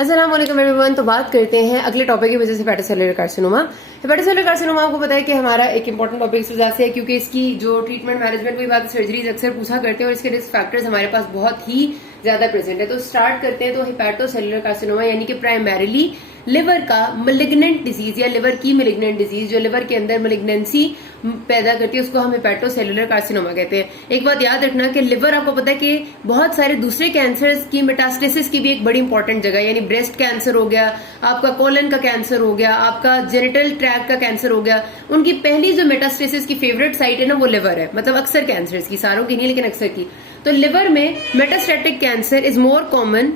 अस्सलाम वालेकुम एवरीवन। तो बात करते हैं अगले टॉपिक की वजह से हेपेटोसेलुलर कार्सिनोमा। हेपेटोसेलुलर कार्सिनोमा आपको पता है कि हमारा एक इंपॉर्टेंट टॉपिक इस वजह से है क्योंकि इसकी जो ट्रीटमेंट मैनेजमेंट की बात सर्जरीज अक्सर पूछा करते हैं और इसके रिस्क फैक्टर्स हमारे पास बहुत ही ज्यादा प्रेजेंट है। तो स्टार्ट करते हैं। तो हेपेटोसेलुलर कार्सिनोमा यानी कि प्राइमरीली लिवर का मलिग्नेंट डिजीज या लिवर की मलिग्नेंट डिजीज जो लिवर के अंदर मलिग्नेंसी पैदा करती है उसको हम हेपेटोसेलुलर कार्सिनोमा कहते हैं। एक बात याद रखना कि लिवर आपको पता है कि बहुत सारे दूसरे कैंसर्स की मेटास्टेसिस की भी एक बड़ी इंपॉर्टेंट जगह है, यानी ब्रेस्ट कैंसर हो गया, आपका कोलन का कैंसर हो गया, आपका जेनिटल ट्रैक्ट का कैंसर हो गया, उनकी पहली जो मेटास्टेसिस की फेवरेट साइट है ना वो लिवर है। मतलब अक्सर कैंसर्स की, सारों की नहीं लेकिन अक्सर की। तो लिवर में metastatic cancer is more common.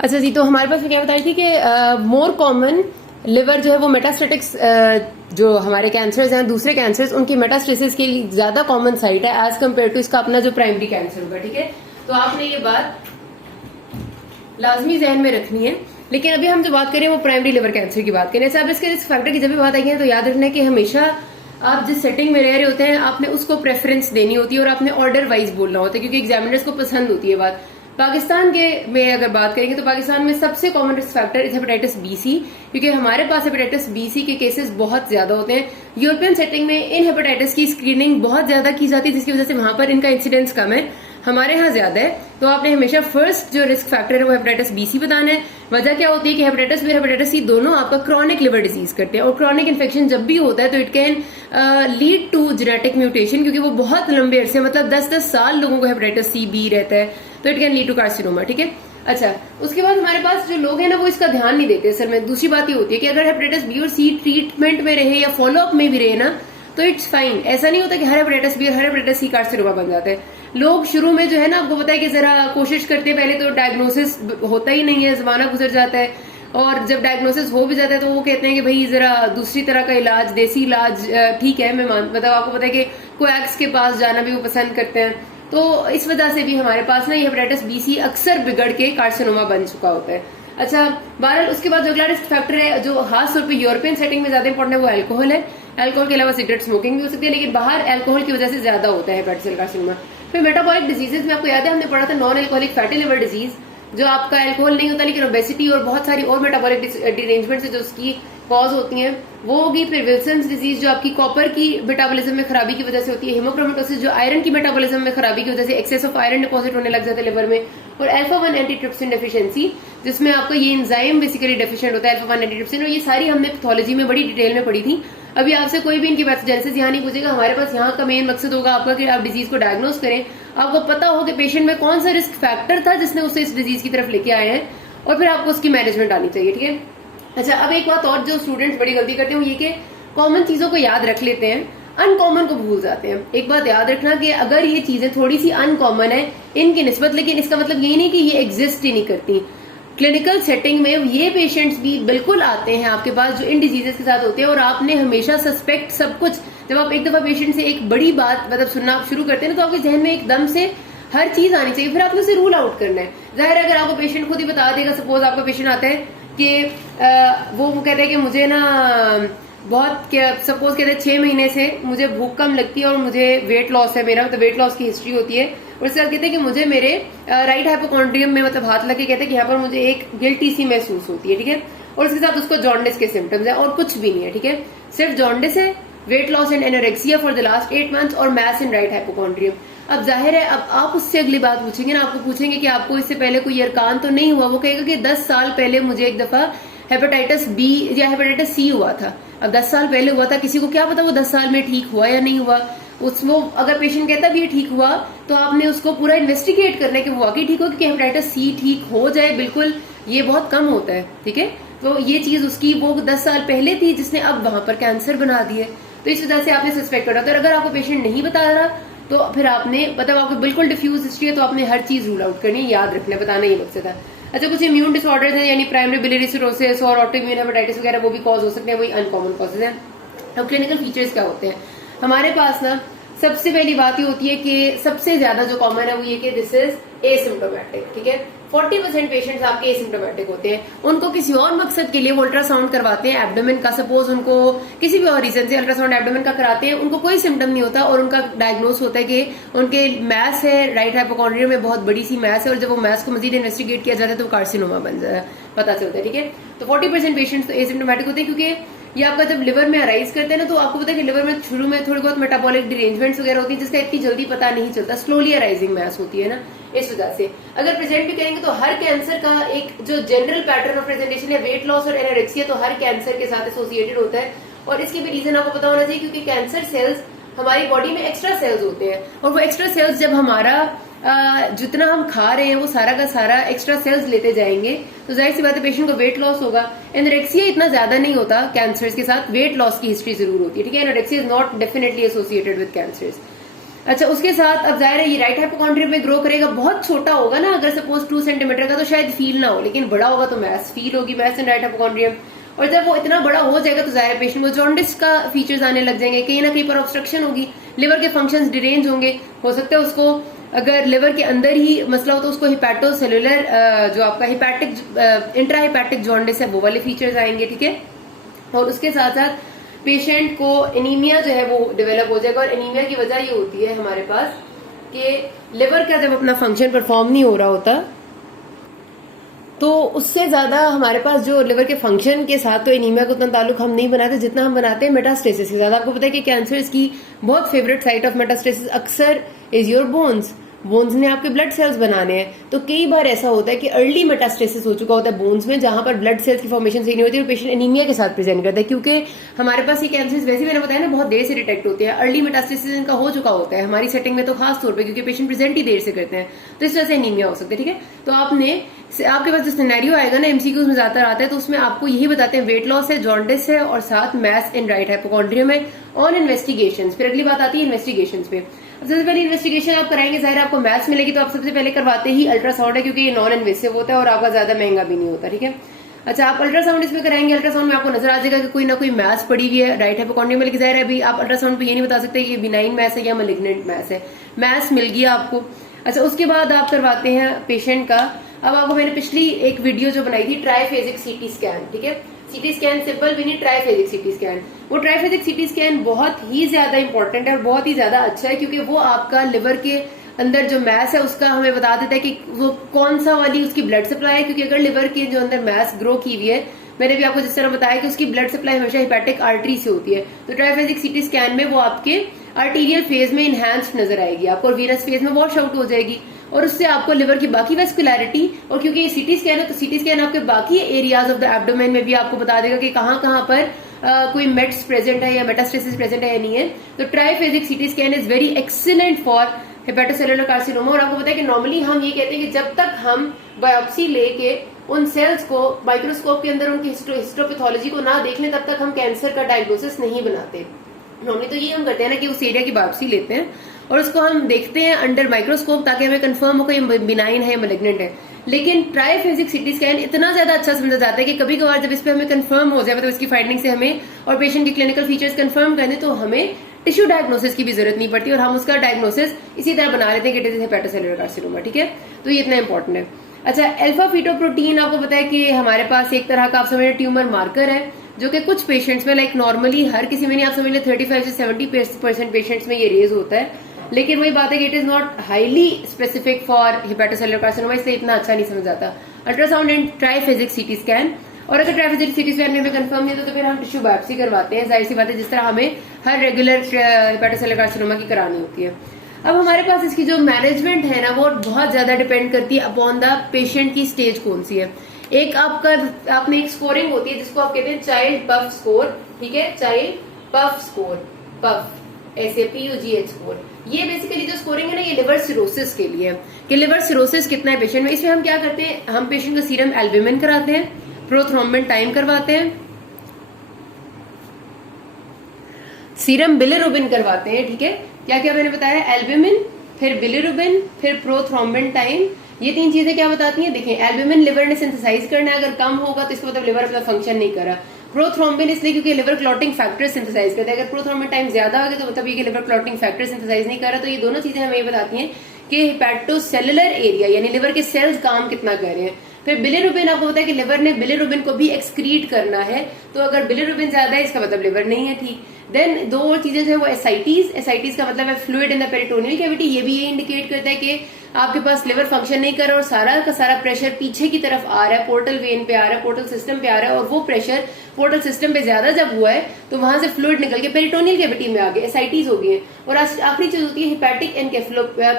अच्छा जी, तो हमारे पास क्या बता रही थी कि मोर कॉमन लिवर जो है वो मेटास्टेटिक्स जो हमारे कैंसर्स हैं दूसरे कैंसर्स उनकी मेटास्टेसिस की ज्यादा कॉमन साइट है एज कम्पेयर टू इसका अपना जो प्राइमरी कैंसर होगा। ठीक है, तो आपने ये बात लाजमी जहन में रखनी है। लेकिन अभी हम जो बात करें वो प्राइमरी लिवर कैंसर की बात करें। ऐसे अब इसके रिस्क फैक्टर की जब भी बात आएगी तो याद रखना है कि हमेशा आप जिस सेटिंग में रह रहे होते हैं आपने उसको प्रेफरेंस देनी होती है और आपने ऑर्डर वाइज बोलना होता है क्योंकि एग्जामिनर्स को पसंद होती है बात। पाकिस्तान के में अगर बात करेंगे तो पाकिस्तान में सबसे common risk factor is hepatitis B C, क्योंकि हमारे पास हेपेटाइटिस बी सी के केसेस बहुत ज्यादा होते हैं। यूरोपियन सेटिंग में इन हेपेटाइटिस की स्क्रीनिंग बहुत ज्यादा की जाती है जिसकी वजह से वहां पर इनका इंसिडेंस कम है, हमारे यहाँ ज्यादा है। तो आपने हमेशा फर्स्ट जो रिस्क फैक्टर है वो हेपेटाइटिस बी सी बताना है। वजह क्या होती है कि हेपेटाइटिस बी और हेपेटाइटिस सी दोनों आपका क्रॉनिक लिवर डिजीज करते हैं और क्रॉनिक इन्फेक्शन जब भी होता है तो it can lead to genetic mutation, क्योंकि वो बहुत लंबे अरसे मतलब 10-10 साल लोगों को हेपेटाइटिस सी बी रहता है तो it can lead to carcinoma. ठीक है, अच्छा उसके बाद हमारे पास जो लोग हैं ना वो इसका ध्यान नहीं देते असल में। दूसरी बात ये होती है कि अगर हेपेटाइटिस बी और सी ट्रीटमेंट में रहे या फॉलोअप में भी रहे ना तो इट्स फाइन। ऐसा नहीं होता कि हर हेपेटाइटिस बी और हर हेपेटाइटिस सी कार्सिनोमा बन जाता है। लोग शुरू में जो है ना आपको पता है कि जरा कोशिश करते हैं, पहले तो डायग्नोसिस होता ही नहीं है, जमाना गुजर जाता है और जब डायग्नोसिस हो भी जाता है तो वो कहते हैं कि भाई जरा दूसरी तरह का इलाज, देसी इलाज ठीक है। मैं मतलब आपको पता है कि कोएक्स के पास जाना भी वो पसंद करते हैं। तो इस वजह से भी हमारे पास ना ये हेपेटाइटिस बी सी अक्सर बिगड़ के कार्सिनोमा बन चुका होता है। अच्छा बहरहाल उसके बाद जो अगला रिस्क फैक्टर है जो खास तौर पे यूरोपियन सेटिंग में ज्यादा इंपॉर्टेंट है वो अल्कोहल है। अल्कोहल के अलावा सिगरेट स्मोकिंग भी हो सकती है लेकिन बाहर अल्कोहल की वजह से ज्यादा होता है हेपेटाइटिस कार्सिनोमा। फिर मेटाबॉलिक डिजीजेस में आपको याद है हमने पढ़ा था non alcoholic fatty liver disease, जो आपका अल्कोहल नहीं होता लेकिन ओबेसिटी और बहुत सारी और मेटाबॉलिक डिरेंजमेंट जो उसकी कॉज होती हैं वो होगी। फिर विल्सन्स डिजीज जो आपकी कॉपर की मेटाबॉलिज्म में खराबी की वजह से होती है। हीमोक्रोमेटोसिस जो आयरन की मेटाबॉलिज्म में खराबी की वजह से एक्सेस ऑफ आयरन डिपॉजिट होने लग जाता है लिवर में। और अल्फा-1 एंटीट्रिप्सिन डेफिशिएंसी जिसमें आपका ये एंजाइम बेसिकली डेफिशिएंट होता है अल्फा-1 एंटीट्रिप्सिन, और ये सारी हमने पैथोलॉजी में बड़ी डिटेल में पढ़ी थी। अभी आपसे कोई भी इनकी पैथोजेनेसिस यहाँ नहीं पूछेगा, हमारे पास यहाँ का मेन मकसद होगा आपका कि आप डिजीज को डायग्नोस करें, आपको पता हो कि पेशेंट में कौन सा रिस्क फैक्टर था जिसने उसे इस डिजीज की तरफ लेके आए हैं और फिर आपको उसकी मैनेजमेंट आनी चाहिए। ठीक है, अच्छा अब एक बात और जो स्टूडेंट्स बड़ी गलती करते हैं वो ये कि कॉमन चीजों को याद रख लेते हैं, अनकॉमन को भूल जाते हैं। एक बात याद रखना कि अगर ये चीजें थोड़ी सी अनकॉमन है इनकी निस्बत, लेकिन इसका मतलब ये नहीं कि ये एग्जिस्ट ही नहीं करती। क्लिनिकल सेटिंग में ये पेशेंट्स भी बिल्कुल आते हैं आपके पास जो इन डिजीजेस के साथ होते हैं और आपने हमेशा सस्पेक्ट सब कुछ, जब आप एक दफा पेशेंट से एक बड़ी बात मतलब सुनना शुरू करते हैं ना तो आपके जहन में एकदम से हर चीज आनी चाहिए, फिर आपने उसे रूल आउट करना है। जाहिर है अगर आपको पेशेंट खुद ही बता देगा, सपोज आपका पेशेंट आता है कि वो कहता है कि मुझे ना बहुत सपोज कहते हैं 6 महीने से मुझे भूख कम लगती है और मुझे वेट लॉस है, मेरा मतलब वेट लॉस की हिस्ट्री होती है। और उसके बाद कहते हैं कि मुझे मेरे राइट हाइपोकॉन्ड्रियम में मतलब हाथ लग के कहते हैं कि यहाँ पर मुझे एक गिल्टी सी महसूस होती है। ठीक है, और उसके साथ उसको जॉन्डिस के सिम्टम्स है और कुछ भी नहीं है। ठीक है, सिर्फ जॉन्डिस है, weight loss and anorexia for the last 8 months और मैस इन राइट हाइपोकॉन्ड्रियम। अब जाहिर है अब आप उससे अगली बात पूछेंगे ना, आपको पूछेंगे कि आपको इससे पहले कोई अरकान तो नहीं हुआ, वो कहेगा कि 10 साल पहले मुझे एक दफा हेपेटाइटिस बी या हेपेटाइटिस सी हुआ था। अब 10 साल पहले हुआ था, किसी को क्या पता वो 10 साल में ठीक हुआ या नहीं हुआ। उसको अगर पेशेंट कहता भी ठीक हुआ तो आपने उसको पूरा इन्वेस्टिगेट करना है कि वो वाकई ठीक हो, क्योंकि हेपेटाइटिस सी ठीक हो जाए बिल्कुल ये बहुत कम होता है। ठीक है, तो ये चीज उसकी वो 10 साल पहले थी जिसने अब वहां पर कैंसर बना दिए, तो इस वजह से आपने सस्पेक्ट करा। तो अगर आपको पेशेंट नहीं बता रहा तो फिर आपने मतलब आपको बिल्कुल डिफ्यूज हिस्ट्री है तो आपने हर चीज रूल आउट करनी है, याद रखना, बताना ही मकसद है। अच्छा कुछ इम्यून डिसऑर्डर्स हैं यानी प्राइमरी बिलियरी सिरोसिस और ऑटोइम्यून हेपेटाइटिस वगैरह वो भी कॉज हो सकते हैं, वही अनकॉमन कॉजेज हैं। अब क्लिनिकल फीचर्स क्या होते हैं हमारे पास ना, सबसे पहली बात ये होती है कि सबसे ज्यादा जो कॉमन है वो ये कि दिस इज एसिम्प्टोमेटिक। ठीक है, 40% पेशेंट्स आपके एसिम्प्टोमेटिक होते हैं। उनको किसी और मकसद के लिए वो अल्ट्रासाउंड करवाते हैं एब्डोमेन का, सपोज उनको किसी भी और रीजन से अल्ट्रासाउंड एब्डोमेन का कराते हैं, उनको कोई सिम्टम नहीं होता और उनका डायग्नोस होता है कि उनके मैस है, राइट हाइपोकॉन्ड्रियम में बहुत बड़ी सी मैस है, और जब वो मैस को मजीद इन्वेस्टिगेट किया जाता है तो कार्सिनोमा बन जाता है, पता चलता है। ठीक है, तो 40% पेशेंट्स तो एसिम्प्टोमेटिक होते हैं, क्योंकि ये आपका जब लिवर में अराइज करते हैं ना, तो आपको पता है कि लिवर में शुरू में थोड़ी बहुत मेटाबॉलिक डिरेंजमेंट्स वगैरह होती है, जिसका इतनी जल्दी पता नहीं चलता, स्लोली अराइजिंग मैस होती है ना, इस वजह से। अगर प्रेजेंट भी करेंगे तो हर कैंसर का एक जो जनरल पैटर्न ऑफ प्रेजेंटेशन है, वेट लॉस और एनोरेक्सिया तो हर कैंसर के साथ एसोसिएटेड होता है। और इसके भी रीजन आपको पता होना चाहिए, क्योंकि कैंसर सेल्स हमारी बॉडी में एक्स्ट्रा सेल्स होते हैं, और वो एक्स्ट्रा सेल्स जब हमारा जितना हम खा रहे हैं वो सारा का सारा एक्स्ट्रा सेल्स लेते जाएंगे, तो जाहिर सी बात है पेशेंट को वेट लॉस होगा। एनोरेक्सिया इतना ज्यादा नहीं होता कैंसर्स के साथ, वेट लॉस की हिस्ट्री जरूर होती है। ठीक है, anorexia is not definitely associated with cancers. अच्छा, उसके साथ अब जाहिर है ये राइट हाइपोकॉन्ड्रियम में ग्रो करेगा, बहुत छोटा होगा ना, अगर सपोज 2 सेंटीमीटर का तो शायद फील ना हो, लेकिन बड़ा होगा तो मैस फील होगी, मैस इन राइट हाइपोकॉन्ड्रियम। और जब वो इतना बड़ा हो जाएगा तो जाहिर पेशेंट को जॉन्डिस का फीचर्स आने लग जाएंगे, कहीं ना कहीं पर ऑब्स्ट्रक्शन होगी, लिवर के फंक्शंस डिरेंज होंगे, हो सकता है उसको अगर लिवर के अंदर ही मसला हो तो उसको हिपैटोसेलुलर जो आपका हिपैटिक इंट्रा हिपैटिक जॉन्डिस है वो वाले फीचर्स आएंगे। ठीक है, और उसके साथ साथ पेशेंट को एनीमिया जो है वो डेवलप हो जाएगा, और एनीमिया की वजह ये होती है हमारे पास कि लिवर का जब अपना फंक्शन परफॉर्म नहीं हो रहा होता, तो उससे ज्यादा हमारे पास जो लिवर के फंक्शन के साथ तो एनीमिया का उतना ताल्लुक हम नहीं बनाते जितना हम बनाते हैं मेटास्टेसिस के साथ। आपको पता है कि कैंसर्स की बहुत फेवरेट साइट ऑफ मेटास्टेसिस अक्सर इज योर बोन्स। बोन्स ने आपके ब्लड सेल्स बनाने हैं, तो कई बार ऐसा होता है कि अर्ली मेटास्टेसिस हो चुका होता है बोन्स में, जहां पर ब्लड सेल्स की फॉर्मेशन सही नहीं होती है, और पेशेंट एनीमिया के साथ प्रेजेंट करता है। क्योंकि हमारे पास ये कैंसर्स वैसे मैंने बताया ना बहुत देर से डिटेक्ट होते हैं, अर्ली मेटास्टेसिस इनका हो चुका होता है हमारी सेटिंग में तो खास तौर पर, क्योंकि पेशेंट प्रेजेंट ही देर से करते हैं, तो इस वजह से एनीमिया हो सकता है। ठीक है, तो आपके पास जो सिनेरियो आएगा ना एमसीक्यूज में ज्यादातर आता है, तो उसमें आपको यही बताते हैं वेट लॉस है, जॉन्डिस है, और साथ मैस इन राइट हाइपोकॉन्ड्रियम है ऑन इन्वेस्टिगेशन। फिर अगली बात आती है इन्वेस्टिगेशन पे। सबसे पहले इन्वेस्टिगेशन आप कराएंगे, जाहिर आपको मैथ्स मिलेगी, तो आप सबसे पहले करवाते ही अल्ट्रासाउंड है, क्योंकि ये नॉन इन्वेसिव होता है और आपका ज्यादा महंगा भी नहीं होता। ठीक है, अच्छा आप अल्ट्रासाउंड इसमें कराएंगे, अल्ट्रासाउंड में आपको नजर आ जाएगा कि कोई ना कोई मैस पड़ी हुई है राइट हाइपोकॉन्ड्रियम में, लेकिन जाहिर है अभी आप अल्ट्रासाउंड पे ये नहीं बता सकते ये बिनाइन मैस है या मलिग्नेंट मैस है, मैस मिल गया आपको। अच्छा, उसके बाद आप करवाते हैं पेशेंट का, अब आपको मैंने पिछली एक वीडियो जो बनाई थी ट्राइफेजिक सीटी स्कैन, ठीक है, सीटी स्कैन सिंपल भी नहीं, ट्राइफेजिक सीटी स्कैन। वो ट्राइफेजिक सीटी स्कैन बहुत ही ज्यादा इंपॉर्टेंट है और बहुत ही ज्यादा अच्छा है, क्योंकि वो आपका लिवर के अंदर जो मैस है उसका हमें बता देता है कि वो कौन सा वाली उसकी ब्लड सप्लाई है, क्योंकि अगर लिवर के जो अंदर मैस ग्रो की हुई है, मैंने भी आपको जिस तरह बताया कि उसकी ब्लड सप्लाई हमेशा हिपैटिक आर्टरी से होती है, तो ट्राइफेजिक सीटी स्कैन में वो आपके आर्टीरियल फेज में इनहैंस्ड नजर आएगी आपको, और वीनस फेज में वॉश आउट हो जाएगी, और उससे आपको लिवर की बाकी वेस्कुलैरिटी, और क्योंकि ये सीटी स्कैन है तो सीटी स्कैन आपके बाकी एरियाज ऑफ द एब्डोमेन में भी आपको बता देगा कि कहाँ कहाँ पर कोई मेट्स प्रेजेंट है या मेटास्टेसिस प्रेजेंट है या नहीं है। तो triphasic CT scan is very excellent for hepatocellular carcinoma. और आपको पता है कि नॉर्मली हम ये कहते हैं कि जब तक हम बायोप्सी लेके उन सेल्स को माइक्रोस्कोप के अंदर उनकी हिस्टोपैथोलॉजी को ना देख लें तब तक हम कैंसर का डायग्नोसिस नहीं बनाते। नॉर्मली तो ये हम करते हैं ना कि उस एरिया की बायोप्सी लेते हैं और उसको हम देखते हैं अंडर माइक्रोस्कोप ताकि हमें कंफर्म हो कि ये बिनाइन है या मैलिग्नेंट है। लेकिन ट्राइफेजिक सीटी स्कैन इतना ज्यादा अच्छा समझा जाता है कि कभी कभार जब इस पे हमें कंफर्म हो जाए, मतलब इसकी फाइंडिंग से हमें और पेशेंट के क्लिनिकल फीचर्स कंफर्म करने, तो हमें टिश्यू डायग्नोसिस की भी जरूरत नहीं पड़ती और हम उसका डायग्नोसिस इसी तरह बना लेते हैं कि इट इज हेपेटोसेलुलर कार्सिनोमा। ठीक है, तो ये इतना इंपॉर्टेंट है। अच्छा, अल्फा फीटोप्रोटीन आपको पता है कि हमारे पास एक तरह का आप समझ ट्यूमर मार्कर है, जो कि कुछ पेशेंट्स में लाइक नॉर्मली हर किसी में नहीं, आप समझ लें 35 से 70% पेशेंट्स में ये रेज होता है, लेकिन वही बात है कि it is not highly specific for hepatocellular carcinoma, इसलिए इतना अच्छा नहीं समझ आता। Ultrasound and triphasic CT scan, और अगर ट्राइफेजिक सीटी स्कैन में हमें कंफर्म नहीं होता तो फिर हम टिश्यू बायोप्सी करवाते हैं, जाहिर सी बात है जिस तरह हमें हर रेगुलर हेपेटोसेलुलर कार्सिनोमा की करानी होती है। अब हमारे पास इसकी जो मैनेजमेंट है ना वो बहुत ज्यादा डिपेंड करती है अपॉन द पेशेंट की स्टेज कौन सी है। एक आपने एक स्कोरिंग होती है जिसको आप कहते हैं चाइल्ड पफ स्कोर, ठीक है, चाइल्ड पफ स्कोर, पफ ऐसे PUGH स्कोर। ये बेसिकली जो स्कोरिंग है ना ये लिवर सिरोसिस के लिए है कि लिवर सिरोसिस कितना है पेशेंट में। इसमें हम क्या करते हैं, हम पेशेंट का सीरम एल्ब्यूमिन कराते हैं, प्रोथ्रोम्बिन टाइम करवाते हैं, सीरम बिलिरुबिन करवाते हैं। ठीक है, क्या क्या मैंने बताया, एल्ब्यूमिन, फिर बिलिरुबिन, फिर प्रोथ्रोम्बिन टाइम। ये तीन चीजें क्या बताती हैं, देखिए एल्ब्यूमिन लिवर ने सिंथेसाइज करना है, अगर कम होगा तो इसका मतलब लिवर अपना फंक्शन नहीं कर रहा। प्रोथ्रोम्बिन इसलिए क्योंकि लिवर क्लॉटिंग फैक्टर सिंथेसाइज करता है, अगर प्रोथ्रोम्बिन टाइम ज्यादा होगा तो मतलब ये कि लिवर क्लॉटिंग फैक्टर सिंथेसाइज नहीं कर रहा। तो ये दोनों चीजें हमें ये बताती हैं कि हेपेटोसेलुलर एरिया यानी लिवर के सेल्स काम कितना कर रहे हैं। फिर बिलिरुबिन, आपको पता है कि लिवर ने बिलिरुबिन को भी एक्सक्रीट करना है, तो अगर बिलिरुबिन ज्यादा है इसका मतलब लिवर नहीं है ठीक। देन दो और चीजें जो है वो एसाइटीज का मतलब है fluid in the peritoneal cavity, ये भी ये इंडिकेट करता है कि आपके पास लिवर फंक्शन नहीं कर रहा और सारा का सारा प्रेशर पीछे की तरफ आ रहा है, पोर्टल वेन पे आ रहा है, पोर्टल सिस्टम पे आ रहा है, और वो प्रेशर पोर्टल सिस्टम पे ज्यादा जब हुआ है तो वहां से फ्लूइड निकल के पेरिटोनियल कैविटी में आ गए, एसाइटीज हो गई है। और आखिरी चीज होती है हेपेटिक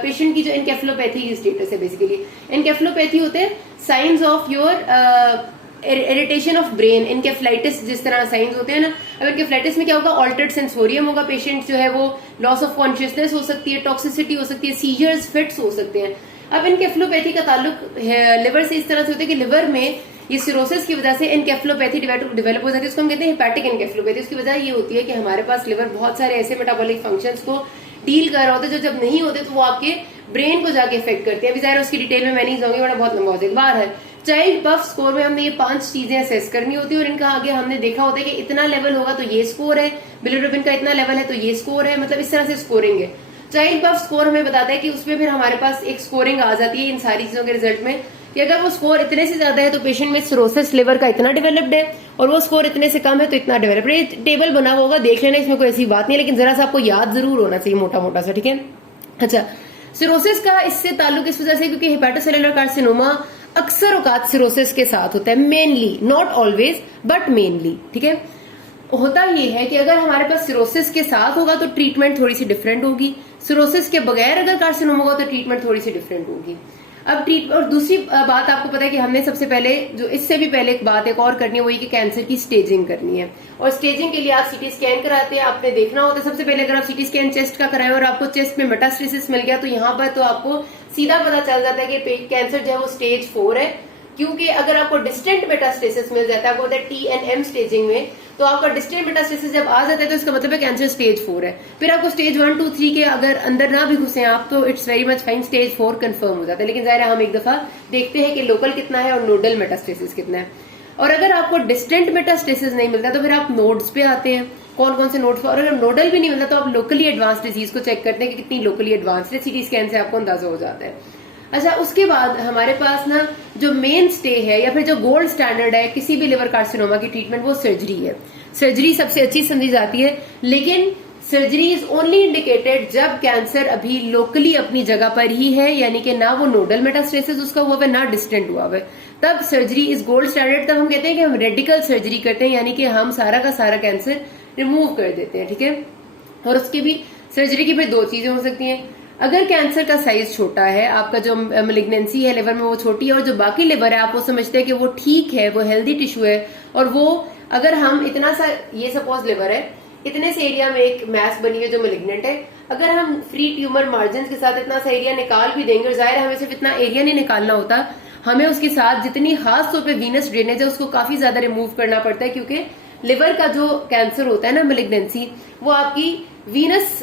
पेशेंट की जो एनकेफेलोपैथी की स्टेटस है। बेसिकली एनकेफेलोपैथी होते हैं signs of your irritation of brain, encephalitis जिस तरह साइंस होते हैं ना। अब इनकेफ्लाइटिस में क्या होगा, ऑल्टर्ड सेंसोरियम होगा, पेशेंट जो है वो लॉस ऑफ कॉन्शियसनेस हो सकती है, टॉक्सिसिटी हो सकती है, सीजर्स, फिट्स हो सकते हैं। अब इनकेफ्लोपैथी का ताल्लुक लिवर से इस तरह से होता है कि लिवर में ये सिरोसिस की वजह से इनकेफ्लोपैथी डेवलप हो जाती है, उसको हम कहते हैं हेपेटिक इनकेफ्लोपैथी। उसकी वजह ये होती है कि हमारे पास लिवर बहुत सारे ऐसे मेटाबॉलिक फंक्शंस को डील कर रहा होता है जो जब नहीं होते तो वो आपके ब्रेन को जाके इफेक्ट करते हैं। अभी जाहिर उसकी डिटेल में मैं नहीं जाऊंगी, बड़ा बहुत लंबा हो जाएगा। बाहर है चाइल्ड बफ स्कोर में हमने ये 5 चीजें असेस करनी होती है और इनका आगे हमने देखा होता है कि इतना लेवल होगा तो ये स्कोर है, बिलिरुबिन का इतना लेवल है तो ये स्कोर है, मतलब इस तरह से स्कोरिंग है। चाइल्ड बफ स्कोर हमें बताता है कि उसमें फिर हमारे पास एक स्कोरिंग आ जाती है इन सारी चीजों के रिजल्ट में कि अगर वो स्कोर इतने से ज्यादा है तो पेशेंट में सिरोसिस लिवर का इतना डेवलप्ड है, और वो स्कोर इतने से कम है तो इतना डेवलप्ड है। टेबल बना हुआ होगा, देख लेना, इसमें कोई ऐसी बात नहीं है, लेकिन जरा सा आपको याद जरूर होना चाहिए मोटा मोटा सा, ठीक है। अच्छा, सिरोसिस का इससे ताल्लुक इस वजह से क्योंकि हेपेटोसेलुलर कार्सिनोमा अक्सर औकात सिरोसिस के साथ होता है, mainly, not always but mainly, ठीक है। होता ये है कि अगर हमारे पास सिरोसिस के साथ होगा तो ट्रीटमेंट थोड़ी सी डिफरेंट होगी, सिरोसिस के बगैर अगर कार्सिनोमा होगा तो ट्रीटमेंट थोड़ी सी डिफरेंट होगी। अब और दूसरी बात आपको पता है कि हमने सबसे पहले जो इससे भी पहले एक बात एक और करनी है, वही कि कैंसर की स्टेजिंग करनी है। और स्टेजिंग के लिए आप सीटी स्कैन कराते हैं, आपने देखना होता है सबसे पहले अगर आप सीटी स्कैन चेस्ट का कराएं और आपको चेस्ट में मेटास्टेसिस मिल गया तो यहाँ पर तो आपको सीधा पता चल जाता है कि कैंसर जो है वो स्टेज 4 है। क्योंकि अगर आपको डिस्टेंट मेटास्टेसिस मिल जाता है, आपको होता है TNM स्टेजिंग में, तो आपका डिस्टेंट मेटास्टेसिस जब आ जाता है तो इसका मतलब है कैंसर स्टेज 4 है। फिर आपको स्टेज 1, 2, 3 के अगर अंदर ना भी घुसे आप तो it's very much fine, stage 4 confirm हो जाता है। लेकिन जाहिर है हम एक दफा देखते हैं कि लोकल कितना है और नोडल मेटास्टेसिस कितना है। और अगर आपको डिस्टेंट मेटास्टेसिस नहीं मिलता तो फिर आप नोड्स पे आते हैं, कौन कौन से नोड्स पे, और अगर नोडल भी नहीं मिलता तो आप लोकली एडवांस डिजीज को चेक करते हैं कि कितनी लोकली एडवांस है, सीटी स्कैन से आपको अंदाजा हो जाता है। अच्छा, उसके बाद हमारे पास ना जो मेन स्टे है या फिर जो गोल्ड स्टैंडर्ड है किसी भी लिवर कार्सिनोमा की ट्रीटमेंट, वो सर्जरी है। सर्जरी सबसे अच्छी समझी जाती है, लेकिन सर्जरी इज ओनली इंडिकेटेड जब कैंसर अभी लोकली अपनी जगह पर ही है, यानी कि ना वो नोडल मेटास्टेसिस उसका हुआ है ना डिस्टेंट हुआ है, तब सर्जरी इज गोल्ड स्टैंडर्ड। तब हम कहते हैं कि हम रेडिकल सर्जरी करते हैं, यानी कि हम सारा का सारा कैंसर रिमूव कर देते हैं, ठीक है। और उसकी भी सर्जरी की फिर 2 चीजें हो सकती हैं। अगर कैंसर का साइज छोटा है, आपका जो मेलिग्नेंसी है लिवर में वो छोटी है, और जो बाकी लिवर है आप वो समझते हैं कि वो ठीक है, वो हेल्दी टिश्यू है, और वो अगर हम इतना सा, ये सपोज लिवर है, इतने से एरिया में एक मैस बनी है जो मेलिग्नेंट है, अगर हम फ्री ट्यूमर मार्जिन के साथ इतना सा एरिया निकाल भी देंगे, और जाहिर है हमें सिर्फ इतना एरिया नहीं निकालना होता, हमें उसके साथ जितनी खास तौर पे वीनस ड्रेनेज है उसको काफी ज्यादा रिमूव करना पड़ता है, क्योंकि लिवर का जो कैंसर होता है ना मेलिग्नेंसी, वो आपकी वीनस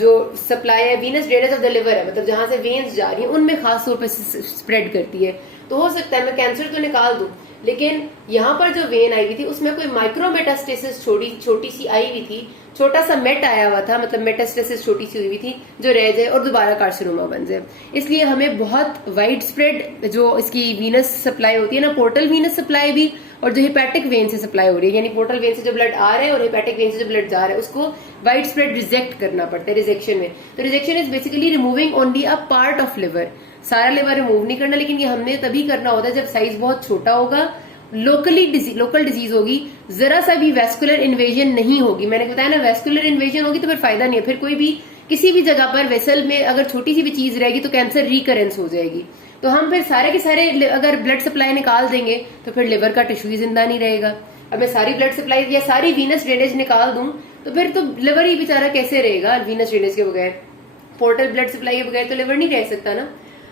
जो सप्लाई है, Venus drainage of the liver है, मतलब जहां से वेन्स जा रही है उनमें खास तौर पर स्प्रेड करती है। तो हो सकता है मैं कैंसर तो निकाल दूं, लेकिन यहाँ पर जो वेन आई हुई थी उसमें कोई माइक्रोमेटास्टेसिस छोटी सी आई हुई थी, छोटा सा मेट आया हुआ था, मतलब मेटास्टेसिस छोटी सी हुई थी जो रह जाए और दोबारा कार्सिनोमा बन जाए। इसलिए हमें बहुत वाइड स्प्रेड जो इसकी वीनस सप्लाई होती है ना, पोर्टल वीनस सप्लाई भी, और जो हेपेटिक वेन से सप्लाई हो रही है, यानी पोर्टल वेन से जो ब्लड आ रहा है और हेपेटिक वेन से जो ब्लड जा रहा है, उसको वाइड स्प्रेड रिजेक्ट करना पड़ता है रिजेक्शन में। तो rejection is basically removing only a part of liver, सारा लिवर रिमूव नहीं करना, लेकिन ये हमने तभी करना होता है जब साइज बहुत छोटा होगा, लोकल डिजीज होगी, जरा सा भी वेस्कुलर इन्वेजन नहीं होगी। मैंने बताया ना, वेस्कुलर इन्वेजन होगी तो फिर फायदा नहीं है, फिर कोई भी किसी भी जगह पर वेसल में अगर छोटी सी भी चीज रहेगी तो कैंसर रिकरेंस हो जाएगी। तो हम फिर सारे के सारे अगर ब्लड सप्लाई निकाल देंगे तो फिर लिवर का टिश्यू ही जिंदा नहीं रहेगा। अब मैं सारी ब्लड सप्लाई या सारी वीनस ड्रेनेज निकाल दूं तो फिर तो लिवर ही बेचारा कैसे रहेगा वीनस ड्रेनेज के बगैर, पोर्टल ब्लड सप्लाई के बगैर तो लिवर नहीं रह सकता ना।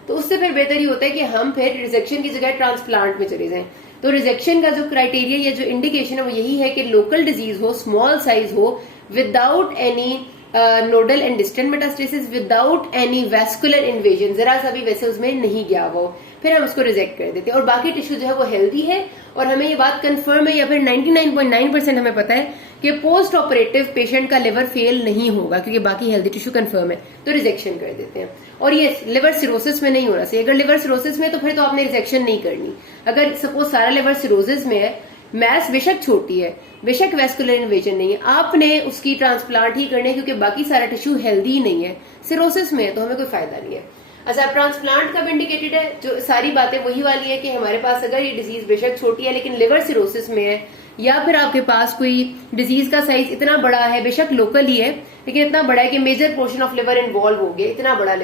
तो उससे फिर बेहतर ही होता है कि हम फिर रिजेक्शन की जगह ट्रांसप्लांट में चले जाएं। तो रिजेक्शन का जो क्राइटेरिया या जो इंडिकेशन है वो यही है कि लोकल डिजीज हो, स्मॉल साइज हो, without any nodal and distant metastasis, without any vascular invasion, जरा सा भी वेसल्स में नहीं गया वो, फिर हम उसको रिजेक्ट कर देते हैं। और बाकी टिश्यू जो है वो हेल्दी है, और हमें ये बात कंफर्म है या फिर 99.9% हमें पता है कि पोस्ट ऑपरेटिव पेशेंट का लिवर फेल नहीं होगा क्योंकि बाकी हेल्दी टिश्यू कंफर्म है, तो रिजेक्शन कर देते हैं। और ये लिवर सिरोसिस में नहीं होना चाहिए। अगर लिवर सिरोसिस में तो फिर तो आपने रिजेक्शन नहीं करनी। अगर सपोज सारा लिवर सिरोसिस में है, मैस बेशक छोटी है, बेशक वेस्कुलर इन्वेजन नहीं है, आपने उसकी ट्रांसप्लांट ही करनी है क्योंकि बाकी सारा टिश्यू हेल्दी नहीं है, सिरोसिस में है, तो हमें कोई फायदा नहीं है। अच्छा, ट्रांसप्लांट कब इंडिकेटेड है? जो सारी बातें वही वाली है कि हमारे पास अगर ये डिजीज बेशक छोटी है लेकिन लिवर सिरोसिस में है, या फिर आपके पास कोई डिजीज का साइज इतना बड़ा है, बेशक लोकल ही है लेकिन इतना बड़ा है कि major portion of liver involve हो गया, इतना बड़ा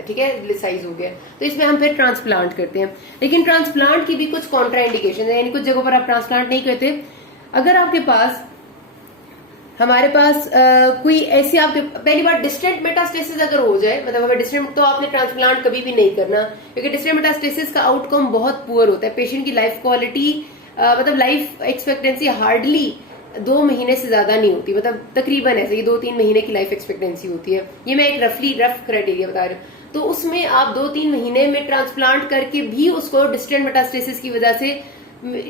ठीक है साइज हो गया, तो इसमें हम फिर ट्रांसप्लांट करते हैं। लेकिन ट्रांसप्लांट की भी कुछ कॉन्ट्रा इंडिकेशन है, यानी कुछ जगहों पर आप ट्रांसप्लांट नहीं करते। अगर आपके पास हमारे पास कोई ऐसी आपके पहली बार डिस्टेंट मेटास्टेसिस अगर हो जाए, मतलब अगर डिस्टेंट, तो आपने ट्रांसप्लांट कभी भी नहीं करना क्योंकि डिस्टेंट मेटास्टेसिस का आउटकम बहुत पुअर होता है। पेशेंट की लाइफ क्वालिटी मतलब लाइफ एक्सपेक्टेंसी हार्डली 2 महीने से ज्यादा नहीं होती, मतलब तकरीबन ऐसे ही 2-3 महीने की लाइफ एक्सपेक्टेंसी होती है। ये मैं एक रफ क्राइटेरिया बता रही हूँ। तो उसमें आप 2-3 महीने में ट्रांसप्लांट करके भी उसको डिस्टेंट मेटास्टेसिस की वजह से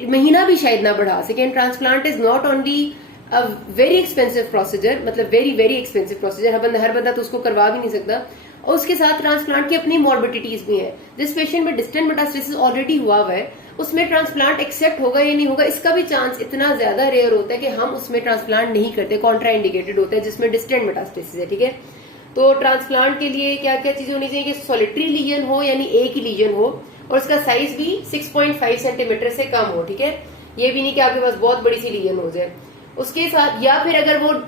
महीना भी शायद ना बढ़ा सके। Transplant is not only a very expensive procedure, मतलब वेरी एक्सपेंसिव प्रोसीजर, हर बंदा तो उसको करवा भी नहीं सकता। और उसके साथ ट्रांसप्लांट की अपनी मॉर्बिडिटीज भी है। जिस पेशेंट में डिस्टेंट मेटास्टेसिस ऑलरेडी हुआ है उसमें ट्रांसप्लांट एक्सेप्ट होगा या नहीं होगा, इसका भी चांस इतना ज्यादा रेयर होता है कि हम उसमें ट्रांसप्लांट नहीं करते, कॉन्ट्रा इंडिकेटेड होता है जिसमें डिस्टेंट मेटास्टेसिस है। ठीक है, तो ट्रांसप्लांट के लिए क्या क्या चीजें होनी चाहिए कि सॉलिटरी लीजन हो, यानी एक ही लीजन हो, और उसका साइज भी 6.5 सेंटीमीटर से कम हो। ठीक है, ये भी नहीं कि आपके पास बहुत बड़ी सी लीजन हो जाए। उसके साथ, या फिर अगर वो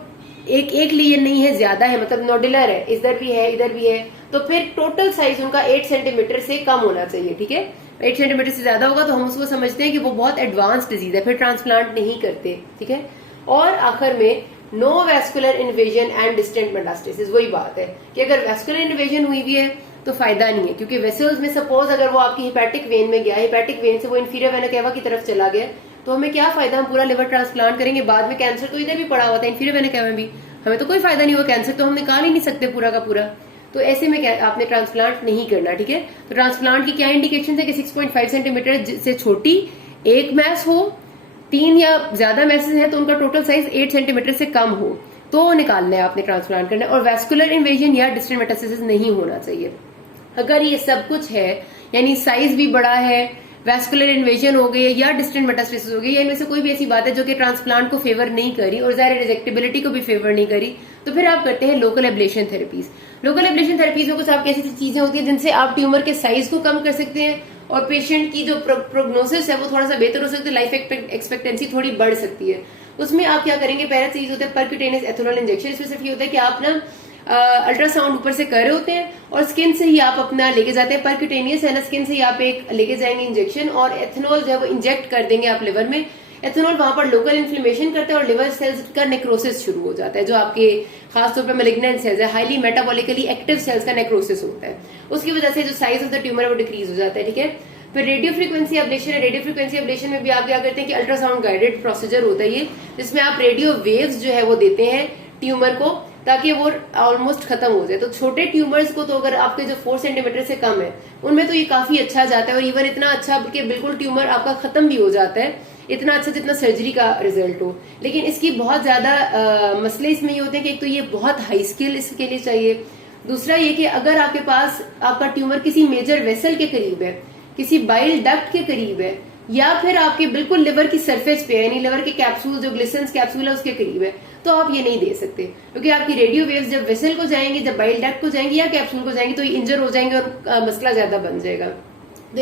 एक लीजन नहीं है, ज्यादा है, मतलब नोडुलर है, इधर भी है इधर भी है, तो फिर टोटल साइज उनका 8 सेंटीमीटर से कम होना चाहिए। ठीक है, 8 सेंटीमीटर से ज्यादा होगा तो हम उसको समझते हैं कि वो बहुत एडवांस डिजीज है, फिर ट्रांसप्लांट नहीं करते। ठीक है, और आखिर में no vascular invasion and distant metastasis. वही बात है कि अगर वेस्कुलर इन्वेजन हुई भी है तो फायदा नहीं है, क्योंकि वेसल्स में सपोज अगर वो आपकी हिपैटिक वेन में गया, हिपैटिक वेन से वो इंफीरियर वेना केवा की तरफ चला गया, तो हमें क्या फायदा, हम पूरा लिवर ट्रांसप्लांट करेंगे, बाद में कैंसर तो इधर भी पड़ा हुआ था इंफीरियर वेना केवा में भी, हमें तो कोई फायदा नहीं हुआ, कैंसर तो हम निकाल ही नहीं सकते पूरा का पूरा। तो ऐसे में क्या, आपने ट्रांसप्लांट नहीं करना। ठीक है, तो ट्रांसप्लांट की क्या इंडिकेशन है कि 6.5 सेंटीमीटर से छोटी एक मैस हो, 3 या ज्यादा मैसेज है तो उनका टोटल साइज 8 सेंटीमीटर से कम हो, तो निकालना है आपने, ट्रांसप्लांट करना है। और वेस्कुलर इन्वेजन या डिस्टेंट मेटास्टेसिस नहीं होना चाहिए। अगर ये सब कुछ है, यानी साइज भी बड़ा है, वेस्कुलर इन्वेजन हो गई या डिस्टेंट मेटास्टेसिस हो गई, या इनमें से कोई भी ऐसी बात है जो कि ट्रांसप्लांट को फेवर नहीं करी और ज़ाहिर रिजेक्टेबिलिटी को भी फेवर नहीं करी, तो फिर आप करते हैं local ablation therapies. Local ablation therapies में कुछ आपकी ऐसी चीजें होती है जिनसे आप ट्यूमर के साइज को कम कर सकते हैं और पेशेंट की जो प्रोग्नोसिस है वो थोड़ा सा बेहतर हो सकता है, लाइफ एक्सपेक्टेंसी थोड़ी बढ़ सकती है। उसमें आप क्या करेंगे, पहला चीज होता है परक्यूटेनियस एथेनॉल इंजेक्शन। इसमें सिर्फ ये होता है कि आप ना अल्ट्रासाउंड ऊपर से कर रहे होते हैं और स्किन से ही आप अपना लेके जाते हैं, परक्यूटेनियस है ना, स्किन से ही आप एक लेके जाएंगे इंजेक्शन, और एथेनॉल जो है वो इंजेक्ट कर देंगे आप लिवर में। एथेनॉल वहां पर लोकल इन्फ्लेमेशन करता है और लिवर सेल्स का नेक्रोसिस शुरू हो जाता है, जो आपके खासतौर पर मेलिग्नेंट सेल्स है, हाईली मेटाबॉलिकली एक्टिव सेल्स का नेक्रोसिस होता है। उसकी वजह से जो साइज ऑफ द ट्यूमर है वो डिक्रीज हो जाता है। ठीक है, फिर रेडियो फ्रीक्वेंसी एब्लेशन है। रेडियो फ्रीक्वेंसी एब्लेशन में भी आप क्या करते हैं कि अल्ट्रासाउंड गाइडेड प्रोसीजर होता है ये, जिसमें आप रेडियो वेव्स जो है वो देते हैं ट्यूमर को ताकि वो ऑलमोस्ट खत्म हो जाए। तो छोटे ट्यूमर्स को तो अगर आपके जो 4 सेंटीमीटर से कम है उनमें तो ये काफी अच्छा जाता है, और इवन इतना अच्छा कि बिल्कुल ट्यूमर आपका खत्म भी हो जाता है, इतना अच्छा जितना सर्जरी का रिजल्ट हो। लेकिन इसकी बहुत ज्यादा मसले इसमें ये होते हैं कि एक तो ये बहुत हाई स्किल इसके लिए चाहिए, दूसरा ये कि अगर आपके पास आपका ट्यूमर किसी मेजर वेसल के करीब है, किसी बाइल डक्ट के करीब है, या फिर आपके बिल्कुल लिवर की सरफेस पे है, यानी लिवर के कैप्सूल जो ग्लिसन्स कैप्सूल है उसके करीब है, तो आप ये नहीं दे सकते, क्योंकि आपकी रेडियो वेव्स जब वेसल को जाएंगे, जब बाइल डक्ट को जाएंगे या कैप्सूल को जाएंगे तो ये इंजर हो जाएंगे और मसला ज्यादा बन जाएगा। तो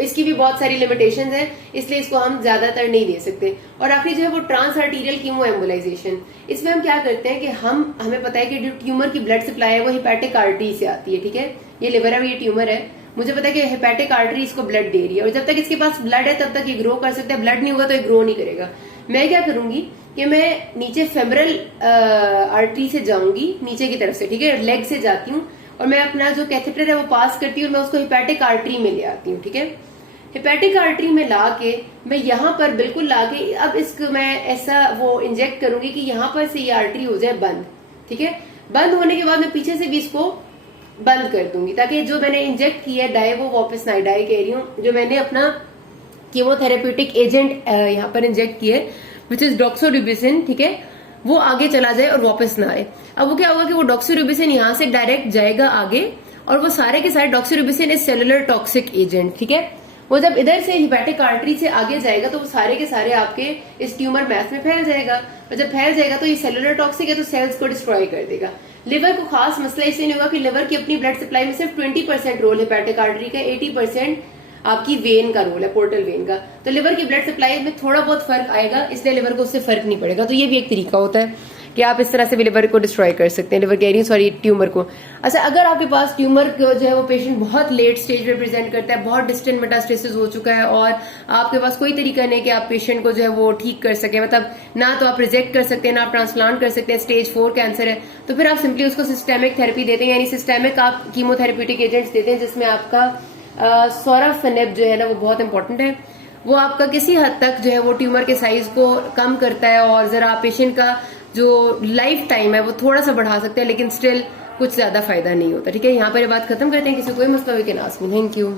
इसकी भी बहुत सारी लिमिटेशंस हैं, इसलिए इसको हम ज्यादातर नहीं दे सकते। और आखिरी जो है वो ट्रांस आर्टीरियल कीमो एम्बोलाइजेशन। इसमें हम क्या करते हैं कि हमें पता है कि जो ट्यूमर की ब्लड सप्लाई है वो हिपैटिक आर्टरी से आती है। ठीक है, ये लिवर है, ये ट्यूमर है, मुझे पता है कि हिपैटिक आर्टरी इसको ब्लड दे रही है, और जब तक इसके पास ब्लड है तब तक ये ग्रो कर सकता है, ब्लड नहीं होगा तो ये ग्रो नहीं करेगा। मैं क्या करूंगी कि मैं नीचे फेमरल आर्टरी से जाऊंगी, नीचे की तरफ से, ठीक है, लेग से जाती हूँ, और मैं अपना जो कैथेटर है वो पास करती हूँ और मैं उसको हिपैटिक आर्टरी में ले आती हूँ। ठीक है, हिपैटिक आर्टरी में ला के मैं यहाँ पर बिल्कुल ला के अब इसको मैं ऐसा वो इंजेक्ट करूंगी कि यहाँ पर से ये आर्टरी हो जाए बंद। ठीक है, बंद होने के बाद मैं पीछे से भी इसको बंद कर दूंगी, ताकि जो मैंने इंजेक्ट किया है डाई वो वापस ना, डाई कह रही हूँ, जो मैंने अपना कीमोथेरेप्यूटिक एजेंट यहाँ पर इंजेक्ट किया है विच इज डॉक्सोरिबोसिन, ठीक है, वो आगे चला जाए और वापस ना आए। अब वो क्या होगा कि वो डॉक्सोरिबोसिन यहाँ से डायरेक्ट जाएगा आगे, और वो सारे के सारे डॉक्सोरिबोसिन इज सेलुलर टॉक्सिक एजेंट, ठीक है। वो जब इधर से हिपैटिक आर्टरी से आगे जाएगा तो वो सारे के सारे आपके इस ट्यूमर मैथ में फैल जाएगा, और जब फैल जाएगा तो ये सेलुलर टॉक्सिक है तो सेल्स को डिस्ट्रॉय कर देगा। लिवर को खास मसला इसलिए नहीं होगा कि लिवर की अपनी ब्लड सप्लाई में सिर्फ 20% रोल हिपैटिक आर्टरी का, 80% आपकी वेन का रोल है, पोर्टल वेन का। तो लिवर की ब्लड सप्लाई में थोड़ा बहुत फर्क आएगा, इसलिए लिवर को उससे फर्क नहीं पड़ेगा। तो ये भी एक तरीका होता है कि आप इस तरह से भी लिवर को डिस्ट्रॉय कर सकते हैं, लिवर कह रही हूँ सॉरी, ट्यूमर को। अच्छा, अगर आपके पास ट्यूमर जो है वो पेशेंट बहुत लेट स्टेज में प्रेजेंट करता है, बहुत डिस्टेंट मेटास्टेसिस हो चुका है और आपके पास कोई तरीका नहीं कि आप पेशेंट को जो है वो ठीक कर सके, मतलब ना तो आप रिजेक्ट कर सकते हैं ना आप ट्रांसप्लांट कर सकते हैं, स्टेज 4 कैंसर है, तो फिर आप सिंपली उसको सिस्टेमिक थेरेपी देते हैं, यानी सिस्टेमिक आप कीमोथेरेप्यूटिक एजेंट्स देते हैं, जिसमें आपका सोराफेनेब जो है ना वो बहुत इंपॉर्टेंट है। वो आपका किसी हद तक जो है वो ट्यूमर के साइज को कम करता है और जरा पेशेंट का जो लाइफ टाइम है वो थोड़ा सा बढ़ा सकते हैं, लेकिन स्टिल कुछ ज्यादा फायदा नहीं होता, ठीक है। यहाँ पर ये बात खत्म करते हैं, किसी कोई मसला हो के नास में। Thank you.